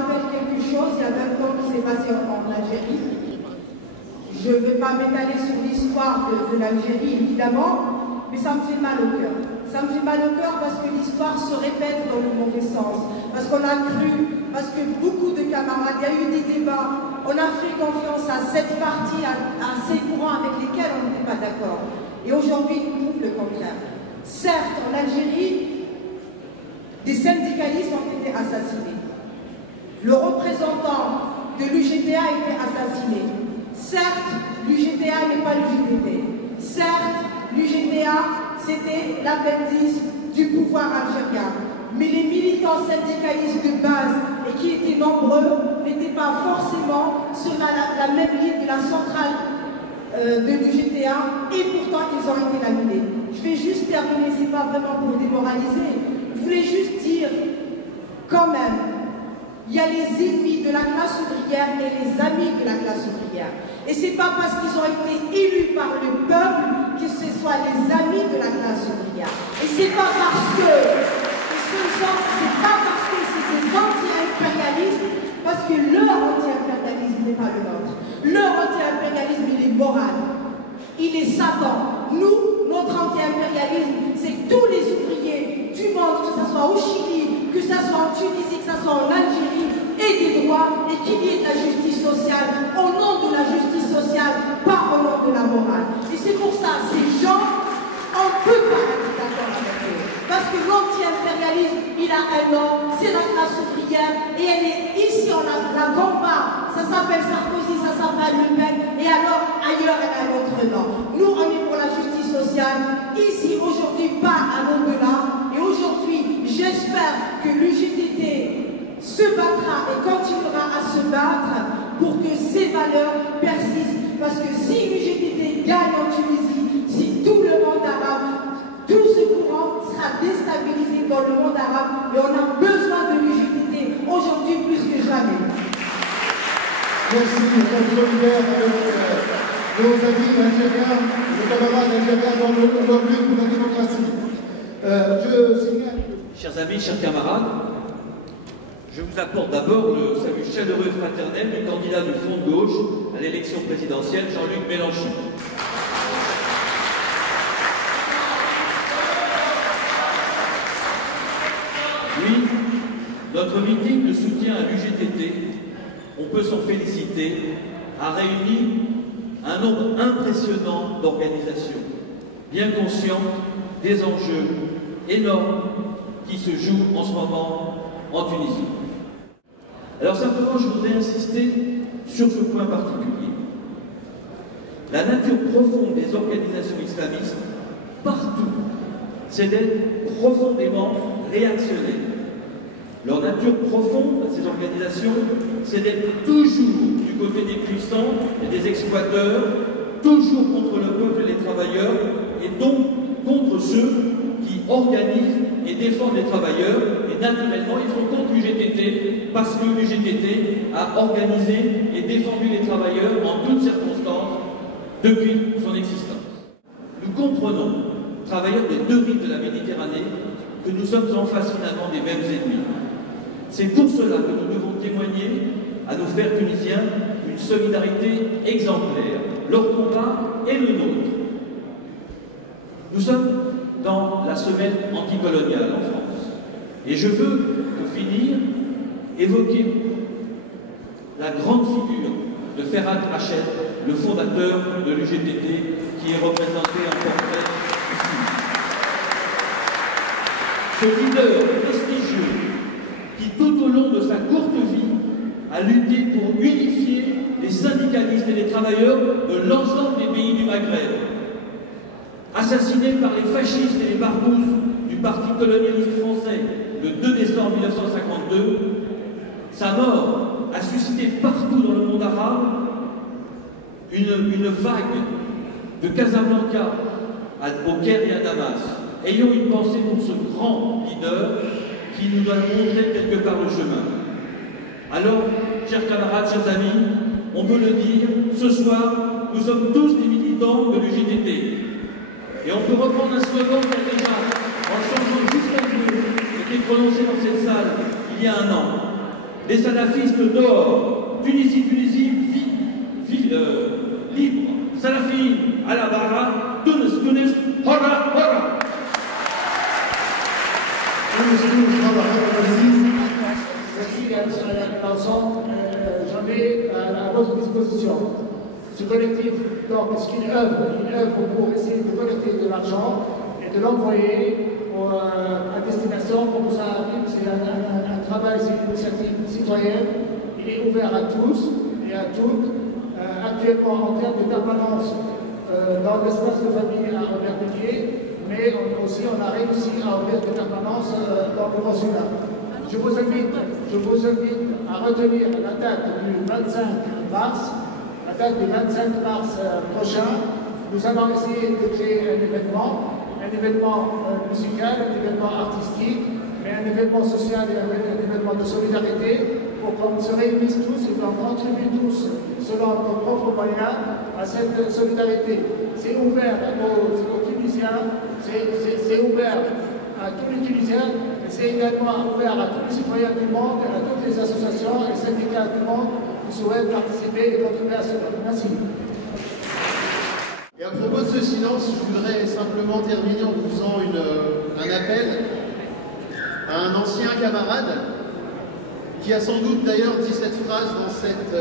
rappelle quelque chose, il y a 20 ans qui s'est passé en Algérie. Je ne vais pas m'étaler sur l'histoire de l'Algérie, évidemment, mais ça me fait mal au cœur. Ça me fait mal au cœur parce que l'histoire se répète dans le mauvais sens. Parce qu'on a cru, parce que beaucoup de camarades, il y a eu des débats, on a fait confiance à cette partie, à ces courants avec lesquels on n'était pas d'accord. Et aujourd'hui, ils nous prouvent le contraire. Certes, en Algérie, des syndicalistes ont été assassinés. Le représentant de l'UGTA a été assassiné. Certes, l'UGTA n'est pas l'UGTT. Certes, l'UGTA, c'était l'appendice du pouvoir algérien. Mais les militants syndicalistes de base, et qui étaient nombreux, n'étaient pas forcément sur la même ligne que la centrale de l'UGTA, et pourtant ils ont été laminés. Je vais juste terminer, c'est pas vraiment pour démoraliser. Je voulais juste dire, quand même, il y a les ennemis de la classe ouvrière et les amis de la classe ouvrière. Et c'est pas parce qu'ils ont été élus par le peuple que ce soit les amis de la classe ouvrière. Et c'est pas parce que c'est des anti-impérialistes, parce que leur anti-impérialisme n'est pas le nôtre. Leur anti-impérialisme, il est moral. Il est Satan. Nous, notre anti-impérialisme, c'est que tous les ouvriers du monde, que ce soit au Chili, que ce soit en Tunisie, que ce soit en Algérie, aient des droits et qu'il y ait de la justice sociale, au nom de la justice sociale, pas au nom de la morale. Et c'est pour ça, ces gens, on ne peut pas être d'accord avec eux. Parce que l'anti-impérialisme, il a un nom, c'est la classe ouvrière, et elle est ici, on la combat. Ça s'appelle Sarkozy, ça s'appelle Le Pen, et alors ailleurs, elle a un autre nom. Nous, on est pour la justice sociale, ici, aujourd'hui, pas à l'au-delà. Et aujourd'hui, j'espère que l'UGTT se battra et continuera à se battre pour que ces valeurs persistent. Parce que si l'UGTT gagne en Tunisie, si tout le monde arabe, tout ce courant sera déstabilisé dans le monde arabe, et on a besoin de l'UGTT aujourd'hui plus que jamais. Merci, nous sommes solidaires avec nos amis algériens, nos camarades algériens dans le but pour la démocratie. Je signale. Chers amis, chers camarades, je vous apporte d'abord le salut chaleureux et fraternel du candidat du Front de gauche à l'élection présidentielle, Jean-Luc Mélenchon. Oui, notre meeting de soutien à l'UGTT, on peut s'en féliciter, a réuni un nombre impressionnant d'organisations, bien conscientes des enjeux énormes qui se jouent en ce moment en Tunisie. Alors simplement, je voudrais insister sur ce point particulier. La nature profonde des organisations islamistes, partout, c'est d'être profondément réactionnaires. Leur nature profonde à ces organisations, c'est d'être toujours du côté des puissants et des exploiteurs, toujours contre le peuple et les travailleurs, et donc contre ceux qui organisent et défendent les travailleurs. Et naturellement, ils sont contre l'UGTT parce que l'UGTT a organisé et défendu les travailleurs en toutes circonstances depuis son existence. Nous comprenons, travailleurs des deux rives de la Méditerranée, que nous sommes en face finalement des mêmes ennemis. C'est pour cela que nous devons témoigner à nos frères tunisiens une solidarité exemplaire. Leur combat est le nôtre. Nous sommes dans la semaine anticoloniale en France. Et je veux, pour finir, évoquer la grande figure de Ferhat Hached, le fondateur de l'UGTT, qui est représenté en portrait ici. Ce leader prestigieux, qui tout au long de sa courte vie a lutté pour unifier les syndicalistes et les travailleurs de l'ensemble des pays du Maghreb. Assassiné par les fascistes et les barbouzes du parti colonialiste français le 2 décembre 1952, sa mort a suscité partout dans le monde arabe une vague de Casablanca au Caire et à Damas. Ayons une pensée pour ce grand leader qui nous doit montrer quelque part le chemin. Alors, chers camarades, chers amis, on peut le dire, ce soir, nous sommes tous des militants de l'UGTT. Et on peut reprendre un slogan qui a déjà, en changeant juste un peu, été prononcé dans cette salle il y a un an. les salafistes d'or. Tunisie, libre. Salafi, à la barra. Tunis, hora, hora. Merci à M. Lançon. J'en ai à votre disposition. Ce collectif, donc, c'est une œuvre pour essayer de collecter de l'argent et de l'envoyer à destination pour que ça arrive. C'est un travail, c'est une initiative citoyenne. Il est ouvert à tous et à toutes. Actuellement, en termes de permanence dans l'espace de famille à Aubervilliers, mais on a réussi à ouvrir des permanences dans le consulat. Je vous invite à retenir la date du 25 mars. La date du 25 mars prochain, nous allons essayer de créer un événement musical, un événement artistique, mais un événement social et un événement de solidarité pour qu'on se réunisse tous et qu'on contribue tous, selon nos propres moyens, à cette solidarité. C'est ouvert aux Tunisiens, c'est ouvert à tous les Tunisiens, mais c'est également ouvert à tous les citoyens du monde, à toutes les associations et syndicats du monde qui souhaitent participer et contribuer à cela. Merci. Et à propos de ce silence, je voudrais simplement terminer en vous faisant un appel à un ancien camarade qui a sans doute d'ailleurs dit cette phrase dans cette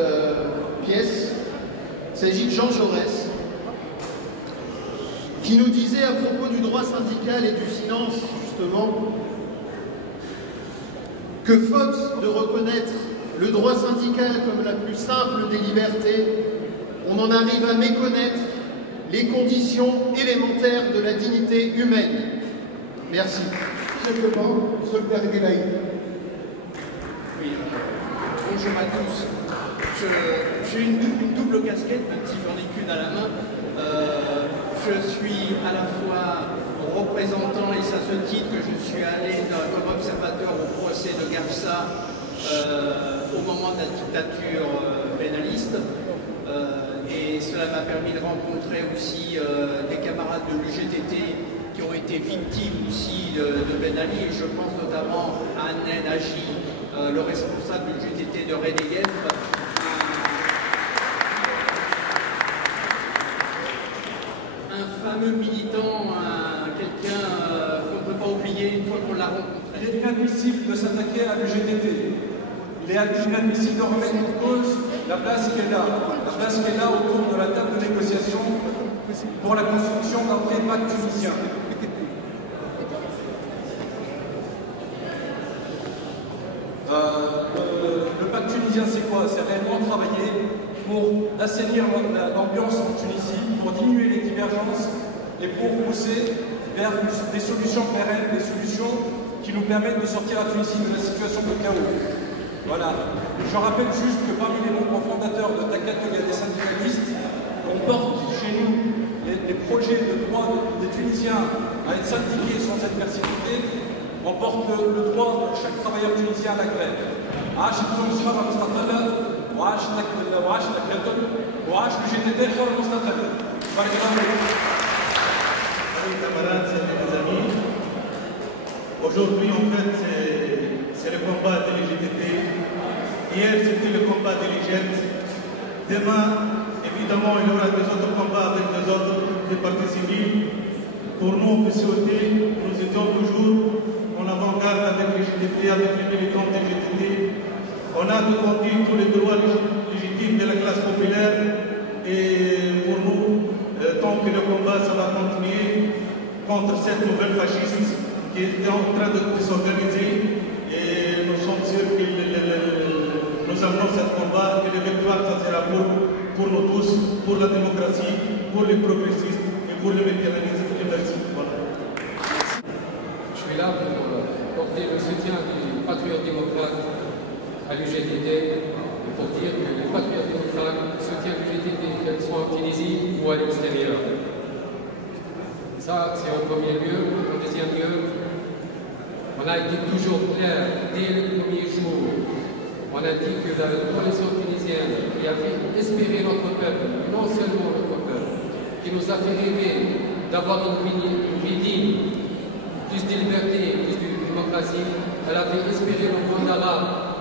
pièce. Il s'agit de Jean Jaurès, qui nous disait à propos du droit syndical et du silence, justement, que faute de reconnaître le droit syndical comme la plus simple des libertés, on en arrive à méconnaître les conditions élémentaires de la dignité humaine. Merci. Simplement, solidarité laïque. Oui, bonjour à tous. J'ai une double casquette, même si j'en ai qu'une à la main. Je suis à la fois représentant, et c'est à ce titre que je suis allé comme observateur au procès de Gafsa au moment de la dictature pénaliste. Et cela m'a permis de rencontrer aussi des camarades de l'UGTT qui ont été victimes aussi de Ben Ali, et je pense notamment à Nen Haji, le responsable du GTT de Redeguet. Un fameux militant, quelqu'un qu'on ne peut pas oublier une fois qu'on l'a rencontré. Il est inadmissible de s'attaquer à l'UGTT. Il est inadmissible de remettre en cause la place qu'elle a autour de la table de négociation pour la construction d'un vrai pacte tunisien. Le pacte tunisien, c'est quoi? C'est réellement travailler pour assainir l'ambiance en Tunisie, pour diminuer les divergences et pour pousser vers des solutions pérennes, des solutions qui nous permettent de sortir la Tunisie de la situation de chaos. Voilà. Je rappelle juste que parmi les membres fondateurs de TACAT, il y a des syndicalistes. On porte chez nous les projets de droit des Tunisiens à être syndiqués sans être persécutés. On porte le droit de chaque travailleur tunisien à la grève. عاش المستقبل المستقلة وعاش تكتل وعاش الجديد المستقلة. بارك الله فيك. Chers camarades, chers amis, aujourd'hui en fait c'est le combat de l'UGTT. Hier c'était le combat de l'IGET. Demain, évidemment, il y aura des autres combats avec des autres des partis civils. Pour nous, au PCOT, nous étions toujours en avant-garde avec l'UGTT, avec les militants de l'UGTT. On a défendu tous les droits légitimes de la classe populaire et pour nous, tant que le combat ça va continuer contre cette nouvelle fasciste qui est en train de s'organiser, et nous sommes sûrs que nous amenons ce combat et le victoire ça sera pour nous tous, pour la démocratie, pour les progressistes et pour le médiévalisme. Merci. Voilà. Je suis là pour porter le soutien du patriote démocrate à l'UGTT et pour dire que les patriotes démocrates soutiennent l'UGTT, qu'elles soient en Tunisie ou à l'extérieur. Ça, c'est en premier lieu. En deuxième lieu, on a été toujours clair dès le premier jour. On a dit que la coalition tunisienne qui a fait espérer notre peuple, non seulement notre peuple, qui nous a fait rêver d'avoir une vie digne, plus de liberté, plus de démocratie, elle a fait espérer le monde arabe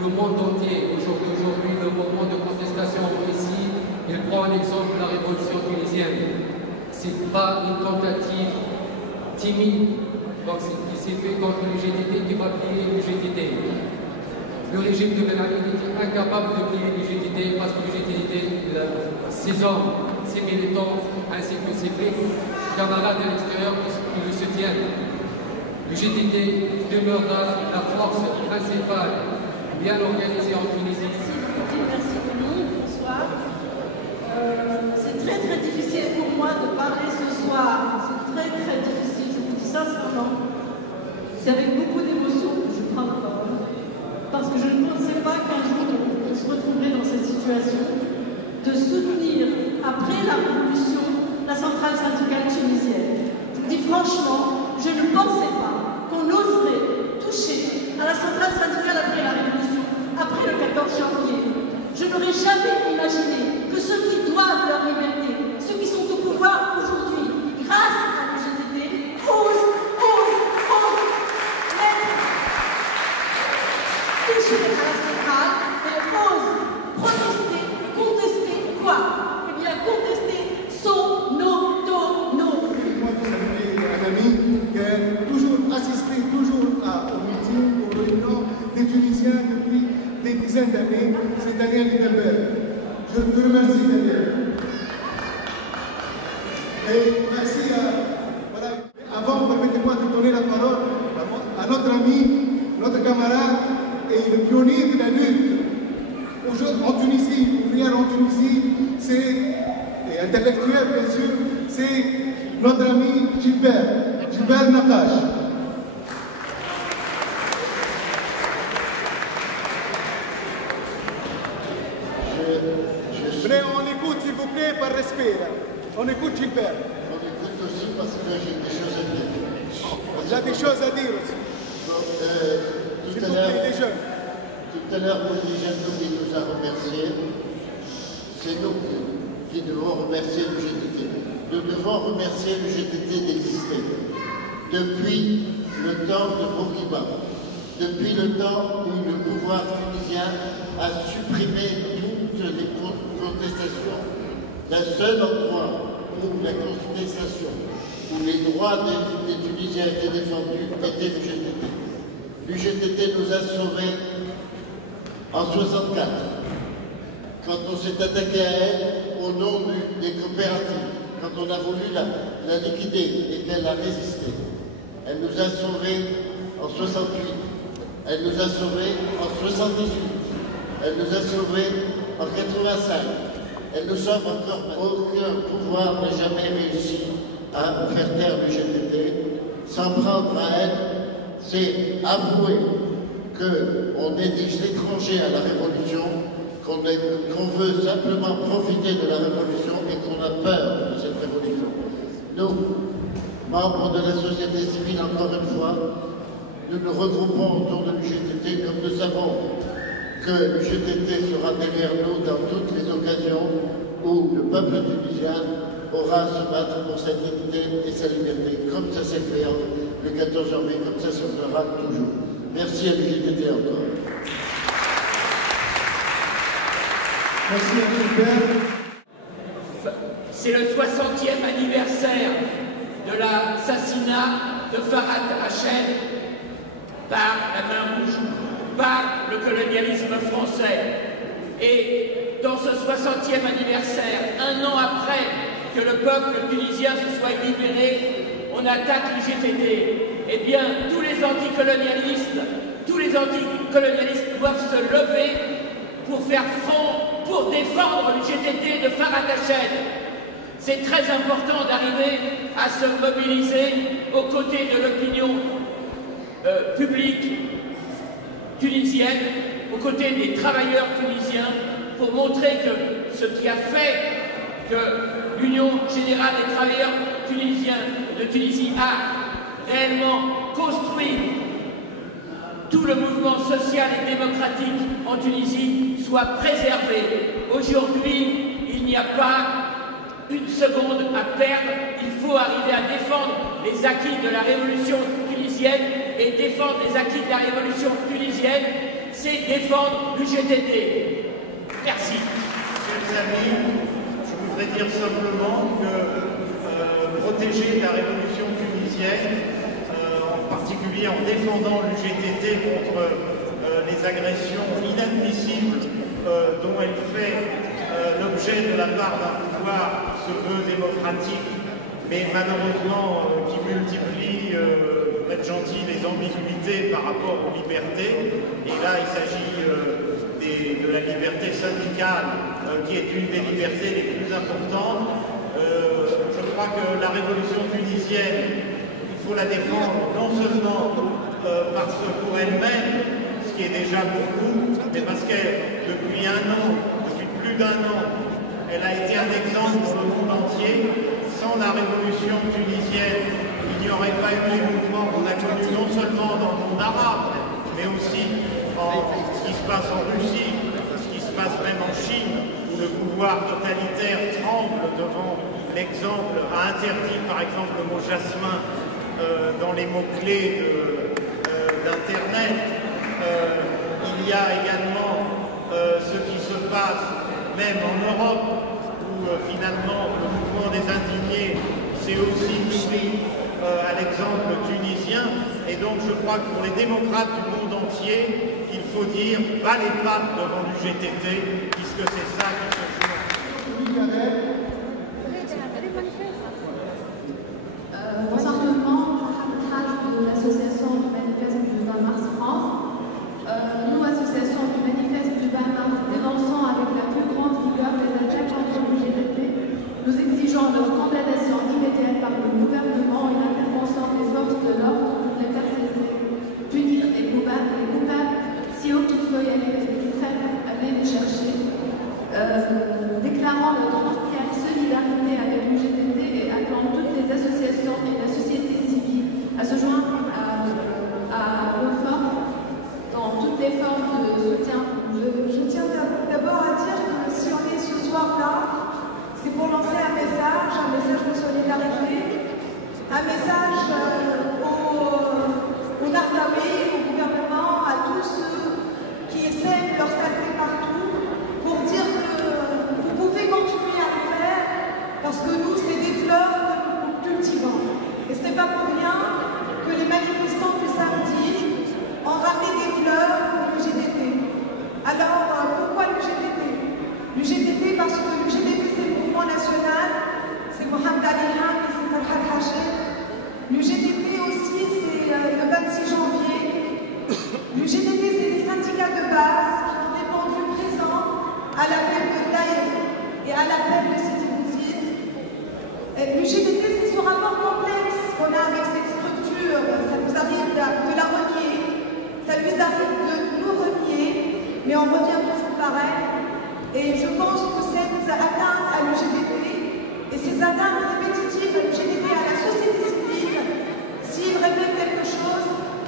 le monde entier. Aujourd'hui, le mouvement de contestation ici, il prend un exemple de la révolution tunisienne. Ce n'est pas une tentative timide qui s'est faite contre l'UGTT qui va plier l'UGTT. Le régime de Ben Ali était incapable de plier l'UGTT parce que l'UGTT, ses hommes, ses militants, ainsi que ses camarades de l'extérieur qui le soutiennent. L'UGTT demeurera la force principale, bien organisée en Tunisie. Merci Denis, bonsoir. C'est très difficile pour moi de parler ce soir. C'est très difficile, je vous dis sincèrement. C'est avec beaucoup d'émotion que je prends la parole. Parce que je ne pensais pas qu'un jour on se retrouverait dans cette situation de soutenir, après la révolution, la centrale syndicale tunisienne. Je vous dis franchement, je ne pensais pas qu'on oserait toucher à la centrale syndicale après la révolution, après le 14 janvier. Je n'aurais jamais imaginé que ceux qui doivent leur liberté, ceux qui sont au pouvoir aujourd'hui, grâce à l'UGTT, osent toucher à la centrale et osent protester, contester quoi? Eh bien, contester son autonomie. Moi, je salue un ami qui a toujours assisté au meeting, aux réunions des Tunisiens depuis des dizaines d'années, c'est Daniel Liebenberg. Je te remercie, Daniel. Et merci voilà. Avant, permettez-moi de donner la parole à notre ami, notre camarade et le pionnier de la lutte en Tunisie, ouvrière en Tunisie, et intellectuel bien sûr, c'est notre ami Gilbert Nakash. On écoute s'il vous plaît par respect. Là. On écoute Gilbert. On écoute aussi parce que j'ai des choses à dire. Il y a des choses à dire aussi. Tout à l'heure, Moulay Janoub nous a remerciés. C'est nous qui devons remercier l'UGTT. Nous devons remercier l'UGTT d'exister. Depuis le temps de Bourguiba, depuis le temps où le pouvoir tunisien a supprimé toutes les contestations, d'un seul endroit où la contestation, où les droits des Tunisiens étaient défendus, était l'UGTT. L'UGTT nous a sauvés en 1964, quand on s'est attaqué à elle au nom des coopératives, quand on a voulu la liquider et qu'elle a résisté. Elle nous a sauvés en 1968, elle nous a sauvés en 1978, elle nous a sauvés en 1985, elle nous sauve encore. Aucun pouvoir n'a jamais réussi à faire taire l'UGTT. S'en prendre à elle, c'est avouer qu'on est des étrangers à la révolution, qu'on veut simplement profiter de la révolution et qu'on a peur de cette révolution. Nous, membres de la société civile, encore une fois, nous nous regroupons autour de l'UGTT comme nous savons que l'UGTT sera derrière nous dans toutes les occasions où le peuple tunisien aura à se battre pour sa dignité et sa liberté, comme ça s'est fait le 14 janvier, comme ça se fera toujours. Merci à l'UGTT encore. Merci à Gilbert. C'est le 60e anniversaire de l'assassinat de Farhat Hached par la main rouge, par le colonialisme français. Et dans ce 60e anniversaire, un an après que le peuple tunisien se soit libéré, on attaque l'UGTT. Eh bien, tous les anticolonialistes doivent se lever pour faire front, pour défendre l'UGTT de Farhat Hached. C'est très important d'arriver à se mobiliser aux côtés de l'opinion publique tunisienne, aux côtés des travailleurs tunisiens, pour montrer que ce qui a fait que l'Union générale des travailleurs tunisiens de Tunisie a réellement construit tout le mouvement social et démocratique en Tunisie soit préservé. Aujourd'hui, il n'y a pas une seconde à perdre. Il faut arriver à défendre les acquis de la révolution tunisienne et défendre les acquis de la révolution tunisienne. c'est défendre l'UGTT. Merci. Chers amis, je voudrais dire simplement que protéger la révolution tunisienne, en particulier en défendant l'UGTT contre les agressions inadmissibles dont elle fait l'objet de la part d'un pouvoir qui se veut démocratique, mais malheureusement qui multiplie, pour être gentil, les ambiguïtés par rapport aux libertés. Et là, il s'agit de la liberté syndicale, qui est une des libertés les plus importantes. Je crois que la révolution tunisienne, il faut la défendre non seulement parce que pour elle-même, ce qui est déjà beaucoup, mais parce que depuis plus d'un an, elle a été un exemple pour le monde entier. Sans la révolution tunisienne, il n'y aurait pas eu les mouvements qu'on a connus non seulement dans le monde arabe, mais aussi ce qui se passe en Russie, ce qui se passe même en Chine, où le pouvoir totalitaire tremble devant l'exemple, a interdit par exemple le mot jasmin dans les mots-clés d'Internet. Il y a également ce qui se passe même en Europe, où finalement le mouvement des indignés s'est aussi mis à l'exemple tunisien. Et donc je crois que pour les démocrates du monde entier, il faut dire bas les pattes devant l'UGTT, puisque c'est ça qui se joue. Bonsoir tout le monde, de l'association du manifeste du 20 mars France. Nous, association du manifeste du 20 mars, dénonçons avec la plus grande vigueur les attaques contre l'UGTT. Nous exigeons leur condamnation immédiate par le gouvernement et l'intervention des forces de l'ordre pour les faire cesser, punir les coupables si haut qu'il faut y aller les chercher, déclarant notre entière solidarité avec l'UGTT et appelant toutes les associations et la société civile à se joindre à l'effort dans toutes les formes de soutien. Je tiens d'abord à dire que si on est ce soir-là, c'est pour lancer un message de solidarité, un message aux Nardaouis, au gouvernement, à tous ceux qui essaient de leur sacrer partout, pour dire que vous pouvez continuer à le faire, parce que nous, c'est des fleurs que nous cultivons. Et ce n'est pas pour rien que les manifestants du samedi ont ramené des fleurs pour l'UGTT. Alors, pourquoi l'UGTT? L'UGTT parce que l'UGTT c'est le mouvement national, c'est Mohamed Ali Ham et c'est Farhad Hachet. L'UGTT aussi c'est le 26 janvier. L'UGTT c'est les syndicats de base qui ont répondu présent à l'appel de Daïf et à l'appel de Sidi Bouzid. L'UGTT c'est ce rapport complexe qu'on a avec cette structure. Ça nous arrive de la renier, ça nous arrive de nous renier, mais on revient toujours pareil. Et je pense que cette atteinte à l'UGTT et ces atteintes répétitives à l'UGTT, à la société civile, s'il révèle quelque chose,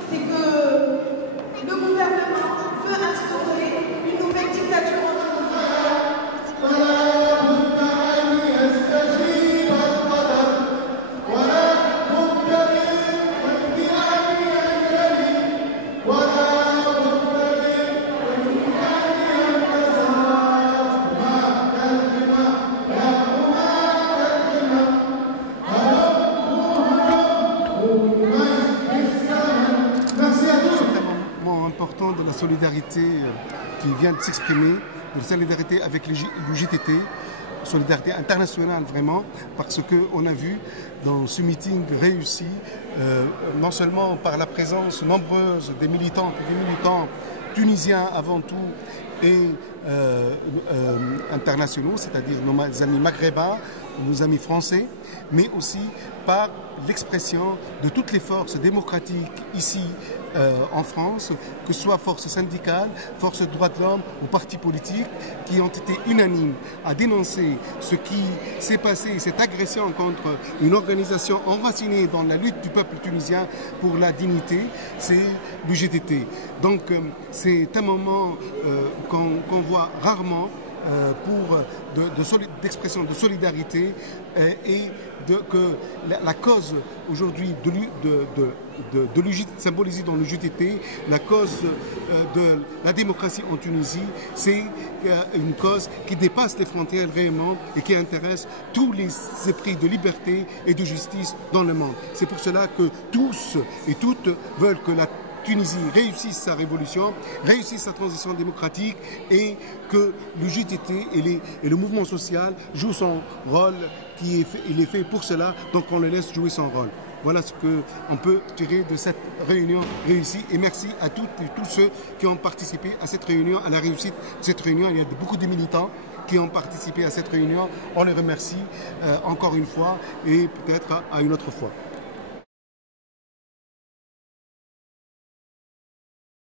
c'est que le gouvernement veut instaurer une nouvelle dictature en Tunisie. De la solidarité qui vient de s'exprimer, de la solidarité avec l'UGTT, solidarité internationale vraiment, parce qu'on a vu dans ce meeting réussi, non seulement par la présence nombreuse des militants tunisiens avant tout et internationaux, c'est-à-dire nos amis maghrébins, nos amis français, mais aussi par l'expression de toutes les forces démocratiques ici en France, que ce soit forces syndicales, forces de droits de l'homme ou partis politiques, qui ont été unanimes à dénoncer ce qui s'est passé, cette agression contre une organisation enracinée dans la lutte du peuple tunisien pour la dignité, c'est l'UGTT. Donc c'est un moment qu'on voit rarement d'expression de solidarité et que la cause aujourd'hui symbolisée dans le JTT, la cause de la démocratie en Tunisie, c'est une cause qui dépasse les frontières réellement et qui intéresse tous les esprits de liberté et de justice dans le monde. C'est pour cela que tous et toutes veulent que la Tunisie réussisse sa révolution, réussisse sa transition démocratique et que le JTT et le mouvement social jouent son rôle il est fait pour cela, donc on le laisse jouer son rôle. Voilà ce qu'on peut tirer de cette réunion réussie et merci à toutes et tous ceux qui ont participé à cette réunion, à la réussite de cette réunion. Il y a beaucoup de militants qui ont participé à cette réunion. On les remercie encore une fois et peut-être à une autre fois.